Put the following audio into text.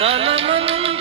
तलमन